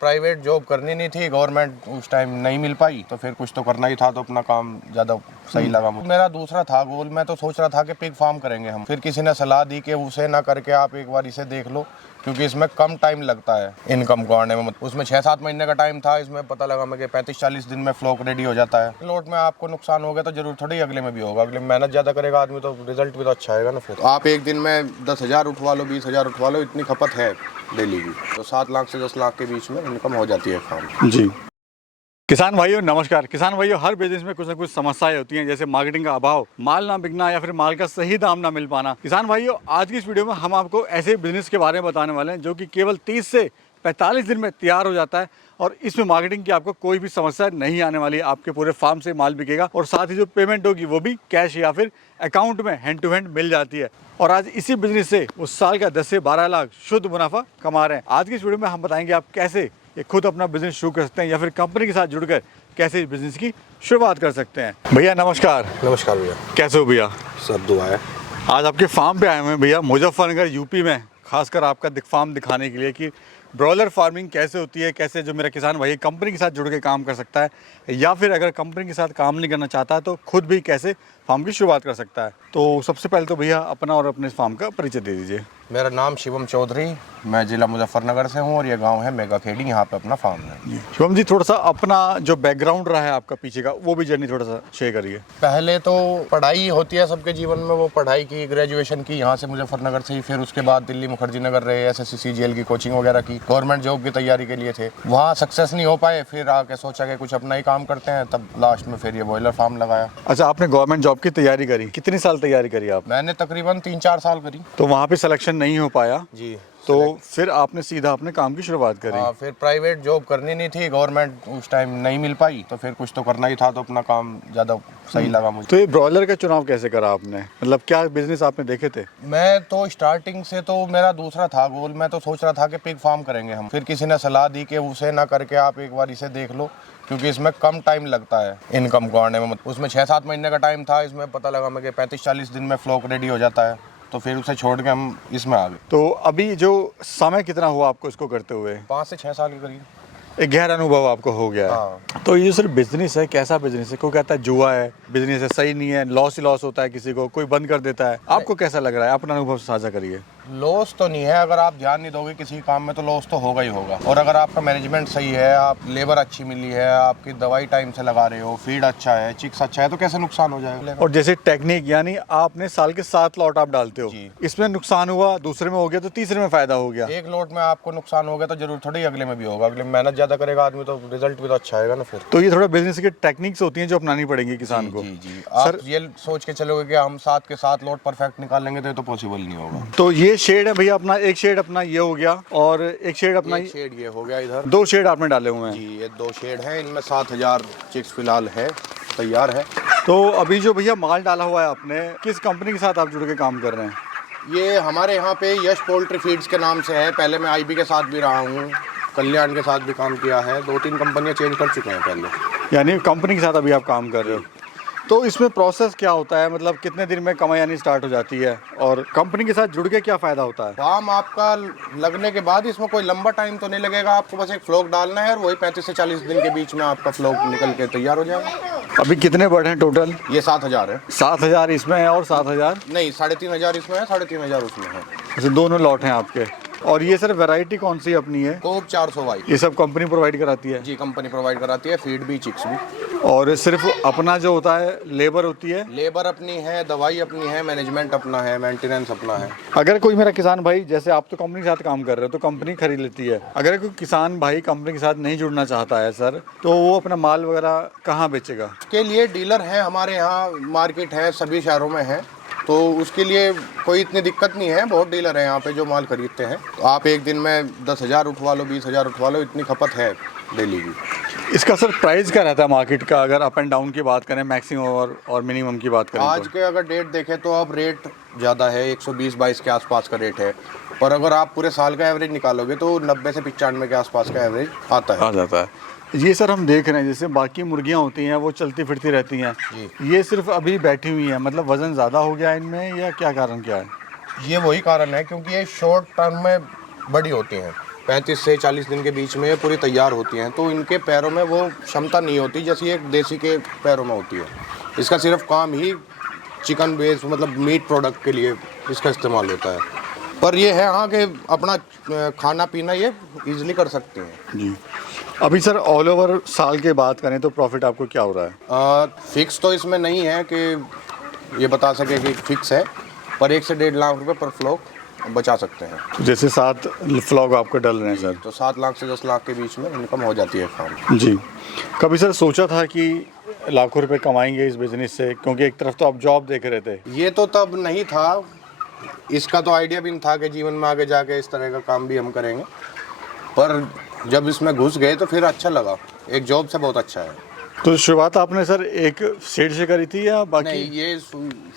Private job करनी नहीं थी, गवर्नमेंट उस टाइम नहीं मिल पाई, तो फिर कुछ तो करना ही था, तो अपना काम ज़्यादा सही लगा मुझे। मेरा दूसरा था गोल, मैं तो सोच रहा था कि पिग फार्म करेंगे हम। फिर किसी ने सलाह दी कि उसे ना करके आप एक बार इसे देख लो, क्योंकि इसमें कम टाइम लगता है इनकम को आने में। उसमें 6-7 महीने का टाइम था, इसमें पता लगा मैं कि 35-40 दिन में फ्लॉक रेडी हो जाता है। लोट में आपको नुकसान हो गया तो जरूर थोड़ी अगले में भी होगा, अगले में मेहनत ज़्यादा करेगा आदमी तो रिजल्ट भी तो अच्छा आएगा ना। फिर तो आप एक दिन में 10,000 उठवा लो, 20,000 उठवा लो, इतनी खपत है डेली की, तो 7 लाख से 10 लाख के बीच में इनकम हो जाती है फार्म जी। किसान भाइयों नमस्कार। किसान भाइयों, हर बिजनेस में कुछ ना कुछ समस्याएं होती हैं, जैसे मार्केटिंग का अभाव, माल ना बिकना या फिर माल का सही दाम ना मिल पाना। किसान भाइयों, आज की इस वीडियो में हम आपको ऐसे बिजनेस के बारे में बताने वाले हैं जो कि केवल 30 से 45 दिन में तैयार हो जाता है और इसमें मार्केटिंग की आपको कोई भी समस्या नहीं आने वाली है। आपके पूरे फार्म से माल बिकेगा और साथ ही जो पेमेंट होगी वो भी कैश या फिर अकाउंट में हैंड टू हैंड मिल जाती है। और आज इसी बिजनेस से उस साल का 10 से 12 लाख शुद्ध मुनाफा कमा रहे हैं। आज की इस वीडियो में हम बताएंगे आप कैसे ये खुद अपना बिजनेस शुरू कर सकते हैं या फिर कंपनी के साथ जुड़कर कैसे इस बिजनेस की शुरुआत कर सकते हैं। भैया नमस्कार। नमस्कार भैया। कैसे हो भैया? सब दुआ है। आज आपके फार्म पे आए हुए हैं भैया, मुजफ्फरनगर यूपी में, खासकर आपका फार्म दिखाने के लिए कि ब्रॉयलर फार्मिंग कैसे होती है, कैसे जो मेरा किसान भाई कंपनी के साथ जुड़ के काम कर सकता है या फिर अगर कंपनी के साथ काम नहीं करना चाहता है तो खुद भी कैसे फार्म की शुरुआत कर सकता है। तो सबसे पहले तो भैया अपना और अपने फार्म का परिचय दे दीजिए। मेरा नाम शिवम चौधरी, मैं जिला मुजफ्फरनगर से हूँ और ये गांव है मेगाखेड़ी, यहाँ पे अपना फार्म है। शिवम जी, थोड़ा सा अपना जो बैकग्राउंड रहा है आपका पीछे का, वो भी जर्नी थोड़ा सा शेयर करिए। पहले तो पढ़ाई होती है सबके जीवन में, वो पढ़ाई की, ग्रेजुएशन की यहाँ से मुजफ्फरनगर से ही, फिर उसके बाद दिल्ली मुखर्जी नगर रहे, SSC CGL की कोचिंग वगैरह की, गवर्नमेंट जॉब की तैयारी के लिए थे, वहाँ सक्सेस नहीं हो पाए, फिर आके सोचा कि कुछ अपना ही काम करते हैं, तब लास्ट में फिर ये बॉयलर फार्म लगाया। अच्छा, आपने गवर्नमेंट जॉब की तैयारी करी, कितनी साल तैयारी करी आप? मैंने तकरीबन 3-4 साल करी। तो वहाँ पे सिलेक्शन नहीं हो पाया जी, तो फिर आपने सीधा अपने काम की शुरुआत करी। हाँ, फिर प्राइवेट जॉब करनी नहीं थी, गवर्नमेंट उस टाइम नहीं मिल पाई, तो फिर कुछ तो करना ही था, तो अपना काम ज़्यादा सही लगा मुझे। तो ये ब्रॉयलर का चुनाव कैसे करा आपने? मतलब क्या बिजनेस आपने देखे थे? मैं तो स्टार्टिंग से तो मेरा दूसरा था गोल, मैं तो सोच रहा था कि पिग फार्म करेंगे हम। फिर किसी ने सलाह दी कि उसे ना करके आप एक बार इसे देख लो, क्योंकि इसमें कम टाइम लगता है इनकम को आने में। उसमें 6-7 महीने का टाइम था, इसमें पता लगा मैं कि 35-40 दिन में फ्लॉक रेडी हो जाता है, तो फिर उसे छोड़ के हम इसमें आ गए। तो अभी जो समय कितना हुआ आपको इसको करते हुए? 5 से 6 साल के करीब। एक गहरा अनुभव आपको हो गया है। हाँ। तो ये सिर्फ बिजनेस है, कैसा बिजनेस है? कोई कहता है जुआ है, बिजनेस है, सही नहीं है, लॉस ही लॉस होता है, किसी को कोई बंद कर देता है। आपको कैसा लग रहा है? अपना अनुभव साझा करिए। लॉस तो नहीं है, अगर आप ध्यान नहीं दोगे किसी काम में तो लॉस तो होगा ही होगा। और अगर आपका मैनेजमेंट सही है, आप लेबर अच्छी मिली है, आपकी दवाई टाइम से लगा रहे हो, फीड अच्छा है, चिक्स अच्छा है, तो कैसे नुकसान हो जाएगा? और जैसे टेक्निक, यानी आपने साल के 7 लॉट आप डालते हो, जी। इसमें नुकसान हुआ, दूसरे में हो गया तो तीसरे में फायदा हो गया। एक लोट में आपको नुकसान हो गया तो जरूर थोड़ी अगले में भी होगा, अगले में मेहनत ज्यादा करेगा आदमी तो रिजल्ट भी तो अच्छा आएगा ना। फिर तो ये थोड़ा बिजनेस की टेक्निक्स होती हैं जो अपनानी पड़ेंगी किसान को। जी जी, आप ये सोच के चलोगे कि हम 7 के 7 लॉट परफेक्ट निकालेंगे तो ये तो पॉसिबल नहीं होगा। तो ये शेड है भैया अपना, एक शेड अपना ये हो गया और एक शेड अपना, एक शेड ये हो गया इधर। 2 शेड आपने डाले हुए हैं जी, ये 2 शेड हैं, इनमें 7000 चिक्स फिलहाल है, तैयार है। तो अभी जो भैया माल डाला हुआ है आपने, किस कंपनी के साथ आप जुड़ के काम कर रहे हैं? ये हमारे यहाँ पे यश पोल्ट्री फीड्स के नाम से है, पहले मैं IB के साथ भी रहा हूँ, कल्याण के साथ भी काम किया है, 2-3 कंपनियाँ चेंज कर चुके हैं पहले। यानी कंपनी के साथ अभी आप काम कर रहे हो। तो इसमें प्रोसेस क्या होता है, मतलब कितने दिन में कमाई आनी स्टार्ट हो जाती है और कंपनी के साथ जुड़ के क्या फ़ायदा होता है? फार्म आपका लगने के बाद इसमें कोई लंबा टाइम तो नहीं लगेगा, आपको बस एक फ्लॉक डालना है और वही 35 से 40 दिन के बीच में आपका फ्लॉक निकल के तैयार हो जाएगा। अभी कितने बर्ड हैं टोटल? ये 7000 है। 7000 इसमें है और 7000 नहीं, 3500 इसमें है, 3500 उसमें है। ऐसे दोनों लॉट हैं आपके। और ये सर वैरायटी कौन सी अपनी है? कोब 400 वाई। ये सब कंपनी प्रोवाइड कराती है? जी, कंपनी प्रोवाइड कराती है, फीड भी, चिक्स भी। और सिर्फ अपना जो होता है लेबर होती है? लेबर अपनी है, दवाई अपनी है, मैनेजमेंट अपना है, मेंटेनेंस अपना है। अगर कोई मेरा किसान भाई, जैसे आप तो कंपनी के साथ काम कर रहे हो तो कंपनी खरीद लेती है, अगर कोई किसान भाई कंपनी के साथ नहीं जुड़ना चाहता है सर, तो वो अपना माल वगैरह कहाँ बेचेगा? उसके लिए डीलर हैं हमारे यहाँ, मार्केट है, सभी शहरों में है, तो उसके लिए कोई इतनी दिक्कत नहीं है, बहुत डीलर हैं यहाँ पे जो माल खरीदते हैं। तो आप एक दिन में 10,000 उठवा लो, 20,000 उठवा लो, इतनी खपत है डेली की। इसका सर प्राइस क्या रहता है मार्केट का, अगर अप एंड डाउन की बात करें, मैक्सिमम और मिनिमम की बात करें? आज के अगर डेट देखें तो अब रेट ज़्यादा है, 120-22 के आसपास का रेट है, पर अगर आप पूरे साल का एवरेज निकालोगे तो 90 से 95 के आसपास का एवरेज आता है। आ जाता है। ये सर हम देख रहे हैं जैसे बाकी मुर्गियां होती हैं वो चलती फिरती रहती हैं, ये सिर्फ अभी बैठी हुई हैं, मतलब वज़न ज़्यादा हो गया है इनमें या क्या कारण क्या है? ये वही कारण है क्योंकि ये शॉर्ट टर्म में बड़ी होती हैं, 35 से 40 दिन के बीच में ये पूरी तैयार होती हैं, तो इनके पैरों में वो क्षमता नहीं होती जैसी एक देसी के पैरों में होती है। इसका सिर्फ काम ही चिकन बेस मतलब मीट प्रोडक्ट के लिए इसका इस्तेमाल होता है। पर ये है हाँ कि अपना खाना पीना ये इजीली कर सकते हैं। जी। अभी सर ऑल ओवर साल के बात करें तो प्रॉफिट आपको क्या हो रहा है? फिक्स तो इसमें नहीं है कि ये बता सके कि फिक्स है, पर 1 से 1.5 लाख रुपए पर फ्लॉक बचा सकते हैं। जैसे 7 फ्लॉग आपके डल रहे हैं सर, तो 7 लाख से 10 लाख के बीच में इनकम हो जाती है फार्म। जी। कभी सर सोचा था कि लाखों रुपए कमाएंगे इस बिज़नेस से? क्योंकि एक तरफ तो आप जॉब देख रहे थे। ये तो तब नहीं था, इसका तो आइडिया भी नहीं था कि जीवन में आगे जाके इस तरह का काम भी हम करेंगे, पर जब इसमें घुस गए तो फिर अच्छा लगा। एक जॉब से बहुत अच्छा है। तो शुरुआत आपने सर एक शेड से करी थी या बाकी? नहीं, ये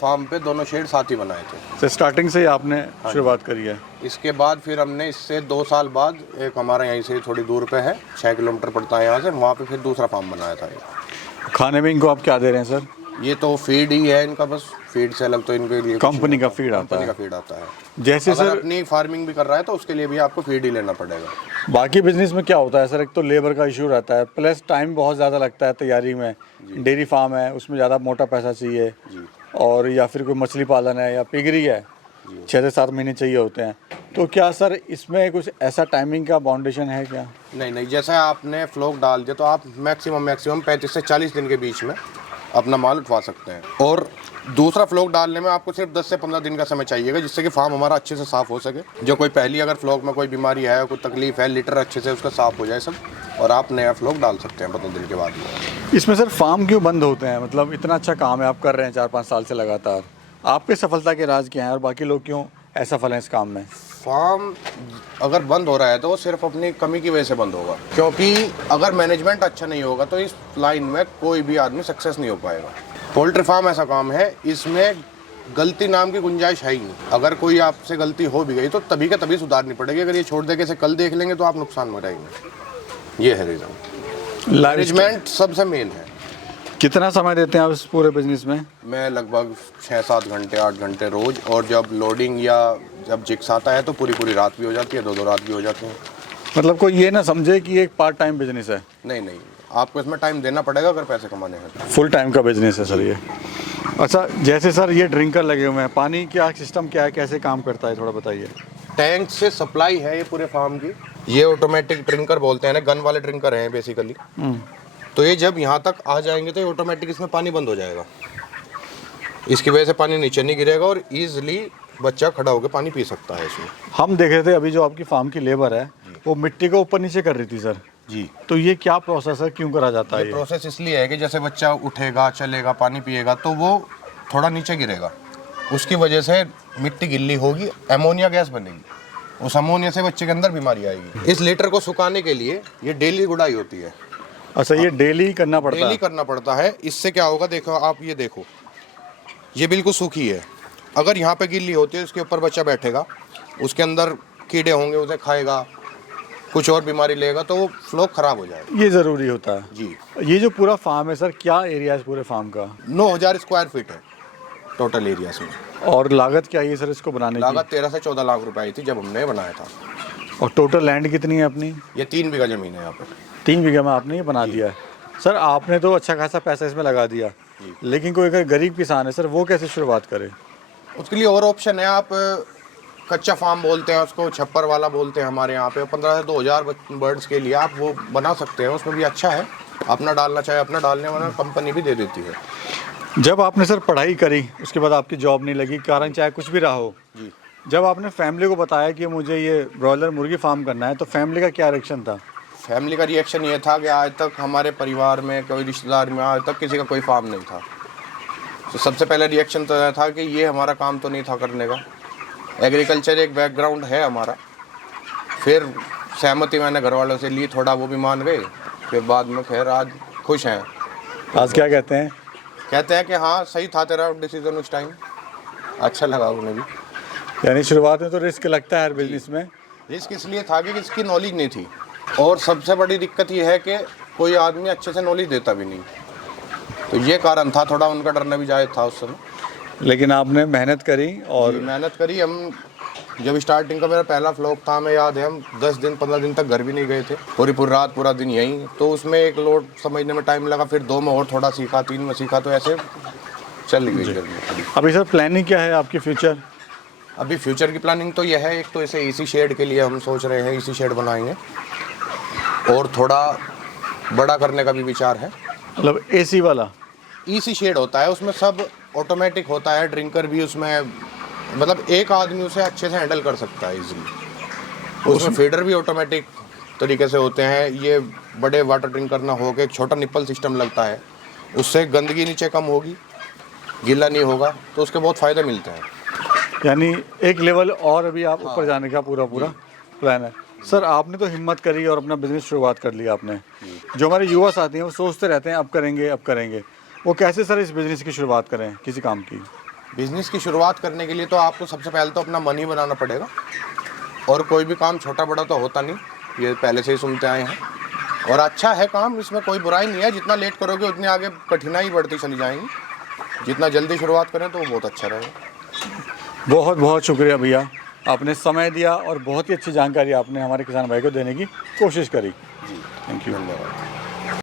फार्म पे दोनों शेड साथ ही बनाए थे। तो स्टार्टिंग से ही आपने शुरुआत करी है? इसके बाद फिर हमने इससे 2 साल बाद एक हमारा यहीं से थोड़ी दूर पे है, 6 किलोमीटर पड़ता है यहाँ से, वहाँ पे फिर दूसरा फार्म बनाया था। खाने में इनको आप क्या दे रहे हैं सर? ये तो फीड ही है इनका, बस फीड से अलग तो इनके लिए कंपनी का फीड आता है? कंपनी का फीड आता है। जैसे अगर सर अपनी फार्मिंग भी कर रहा है तो उसके लिए भी आपको फीड ही लेना पड़ेगा। बाकी बिजनेस में क्या होता है सर, एक तो लेबर का इशू रहता है, प्लस टाइम बहुत ज़्यादा लगता है तैयारी में। डेयरी फार्म है, उसमें ज़्यादा मोटा पैसा चाहिए, और या फिर कोई मछली पालन है या पिगरी है, 6 से 7 महीने चाहिए होते हैं। तो क्या सर इसमें कुछ ऐसा टाइमिंग का बाउंडेशन है क्या? नहीं, जैसे आपने फ्लॉक डाल दिया तो आप मैक्सिमम 35 से 40 दिन के बीच में अपना माल उठवा सकते हैं। और दूसरा फ्लॉक डालने में आपको सिर्फ 10 से 15 दिन का समय चाहिएगा, जिससे कि फार्म हमारा अच्छे से साफ़ हो सके। जो कोई पहली अगर फ्लॉक में कोई बीमारी है, कोई तकलीफ है, लीटर अच्छे से उसका साफ़ हो जाए सब, और आप नया फ्लॉक डाल सकते हैं 15 दिन के बाद में। इसमें सर फार्म क्यों बंद होते हैं? मतलब इतना अच्छा काम है आप कर रहे हैं 4-5 साल से लगातार, आपके सफलता के राज क्या हैं और बाकी लोग क्यों असफल हैं इस काम में? फार्म अगर बंद हो रहा है तो वो सिर्फ अपनी कमी की वजह से बंद होगा, क्योंकि अगर मैनेजमेंट अच्छा नहीं होगा तो इस लाइन में कोई भी आदमी सक्सेस नहीं हो पाएगा। पोल्ट्री फार्म ऐसा काम है, इसमें गलती नाम की गुंजाइश है ही नहीं। अगर कोई आपसे गलती हो भी गई तो तभी के तभी सुधारनी पड़ेगी। अगर ये छोड़ दे के इसे कल देख लेंगे तो आप नुकसान में रहेंगे। ये है रीज़न। मैनेजमेंट सबसे मेन है। कितना समय देते हैं आप इस पूरे बिजनेस में? मैं लगभग 6-7 घंटे 8 घंटे रोज़, और जब लोडिंग या जब जिक्स आता है तो पूरी रात भी हो जाती है, 2-2 रात भी हो जाती हैं। मतलब कोई ये ना समझे कि एक पार्ट टाइम बिजनेस है? नहीं, आपको इसमें टाइम देना पड़ेगा अगर पैसे कमाने हैं। फुल टाइम का बिजनेस है सर ये। अच्छा, जैसे सर ये ड्रिंकर लगे हुए हैं, पानी क्या सिस्टम क्या है, कैसे काम करता है, थोड़ा बताइए। टैंक से सप्लाई है ये पूरे फार्म की। ये ऑटोमेटिक ड्रिंकर बोलते हैं ना, गन वाले ड्रिंकर हैं बेसिकली। तो ये जब यहाँ तक आ जाएंगे तो ये ऑटोमेटिक इसमें पानी बंद हो जाएगा। इसकी वजह से पानी नीचे नहीं गिरेगा और ईजिली बच्चा खड़ा होकर पानी पी सकता है इसमें। हम देख रहे थे अभी जो आपकी फार्म की लेबर है वो मिट्टी को ऊपर नीचे कर रही थी सर जी। तो ये क्या प्रोसेस है, क्यों करा जाता है? ये प्रोसेस इसलिए है कि जैसे बच्चा उठेगा, चलेगा, पानी पिएगा तो वो थोड़ा नीचे गिरेगा, उसकी वजह से मिट्टी गिल्ली होगी, अमोनिया गैस बनेगी, उस अमोनिया से बच्चे के अंदर बीमारी आएगी। इस लीटर को सुखाने के लिए ये डेली गुड़ाई होती है। अच्छा, ये डेली करना पड़ता है? डेली करना पड़ता है। इससे क्या होगा, देखो आप ये देखो, ये बिल्कुल सूखी है। अगर यहाँ पे गिल्ली होती है, उसके ऊपर बच्चा बैठेगा, उसके अंदर कीड़े होंगे, उसे खाएगा, कुछ और बीमारी लेगा तो वो फ्लो खराब हो जाएगा। ये ज़रूरी होता है जी। ये जो पूरा फार्म है सर, क्या एरिया है पूरे फार्म का? 9000 स्क्वायर फीट है टोटल एरिया में। और लागत क्या है सर इसको बनाने की? लागत 13 से 14 लाख रुपए आई थी जब हमने बनाया था। और टोटल लैंड कितनी है अपनी? ये 3 बीघा ज़मीन है यहाँ पर। 3 बीघा में आपने ये बना दिया है सर। आपने तो अच्छा खासा पैसा इसमें लगा दिया, लेकिन कोई अगर गरीब किसान है सर, वो कैसे शुरुआत करे? उसके लिए और ऑप्शन है। आप कच्चा फार्म बोलते हैं उसको, छप्पर वाला बोलते हैं हमारे यहाँ पे। 15 से 2000 बर्ड्स के लिए आप वो बना सकते हैं। उसमें भी अच्छा है, अपना डालना चाहे अपना डालने वाला कंपनी भी दे देती है। जब आपने सर पढ़ाई करी, उसके बाद आपकी जॉब नहीं लगी, कारण चाहे कुछ भी रहा हो जी, जब आपने फैमिली को बताया कि मुझे ये ब्रॉयलर मुर्गी फार्म करना है, तो फैमिली का क्या रिएक्शन था? फैमिली का रिएक्शन ये था कि आज तक हमारे परिवार में, कोई रिश्तेदार में आज तक किसी का कोई फार्म नहीं था। तो सबसे पहले रिएक्शन तो यह था कि ये हमारा काम तो नहीं था करने का। एग्रीकल्चर एक बैकग्राउंड है हमारा। फिर सहमति मैंने घर वालों से ली, थोड़ा वो भी मान गए। फिर बाद में खैर आज खुश हैं। आज क्या कहते हैं? कहते हैं कि हाँ सही था तेरा डिसीजन उस टाइम, अच्छा लगा उन्हें भी। यानी शुरुआत में तो रिस्क लगता है हर बिजनेस में। रिस्क इसलिए था कि इसकी नॉलेज नहीं थी, और सबसे बड़ी दिक्कत ये है कि कोई आदमी अच्छे से नॉलेज देता भी नहीं। तो ये कारण था, थोड़ा उनका डरना भी जायज़ था उस समय। लेकिन आपने मेहनत करी और मेहनत करी। हम जब स्टार्टिंग का मेरा पहला फ्लॉप था, हमें याद है हम 10 दिन 15 दिन तक घर भी नहीं गए थे, पूरी रात पूरा दिन यहीं। तो उसमें एक लोड समझने में टाइम लगा, फिर 2 में और थोड़ा सीखा, 3 में सीखा, तो ऐसे चल गई जर्नी। अभी सर प्लानिंग क्या है आपकी फ्यूचर? अभी फ्यूचर की प्लानिंग तो यह है, एक तो ऐसे इसी शेड के लिए हम सोच रहे हैं, इसी शेड बनाएंगे, और थोड़ा बड़ा करने का भी विचार है। मतलब एसी वाला? इसी शेड होता है, उसमें सब ऑटोमेटिक होता है, ड्रिंकर भी उसमें, मतलब एक आदमी उसे अच्छे से हैंडल कर सकता है इजीली। उसमें फीडर भी ऑटोमेटिक तरीके से होते हैं। ये बड़े वाटर ड्रिंकर ना हो के एक छोटा निप्पल सिस्टम लगता है, उससे गंदगी नीचे कम होगी, गीला नहीं होगा, तो उसके बहुत फ़ायदे मिलते हैं। यानी एक लेवल और अभी आप ऊपर जाने का पूरा प्लान है। सर आपने तो हिम्मत करी और अपना बिजनेस शुरुआत कर लिया आपने। जो हमारे युवा साथी हैं वो सोचते रहते हैं अब करेंगे अब करेंगे, वो कैसे सर इस बिज़नेस की शुरुआत करें किसी काम की? बिज़नेस की शुरुआत करने के लिए तो आपको सबसे पहले तो अपना मन ही बनाना पड़ेगा, और कोई भी काम छोटा बड़ा तो होता नहीं, ये पहले से ही सुनते आए हैं। और अच्छा है काम, इसमें कोई बुराई नहीं है, जितना लेट करोगे उतनी आगे कठिनाई बढ़ती चली जाएंगी, जितना जल्दी शुरुआत करें तो वो बहुत अच्छा रहेगा। बहुत बहुत शुक्रिया भैया, आपने समय दिया और बहुत ही अच्छी जानकारी आपने हमारे किसान भाई को देने की कोशिश करी। Thank you. धन्यवाद।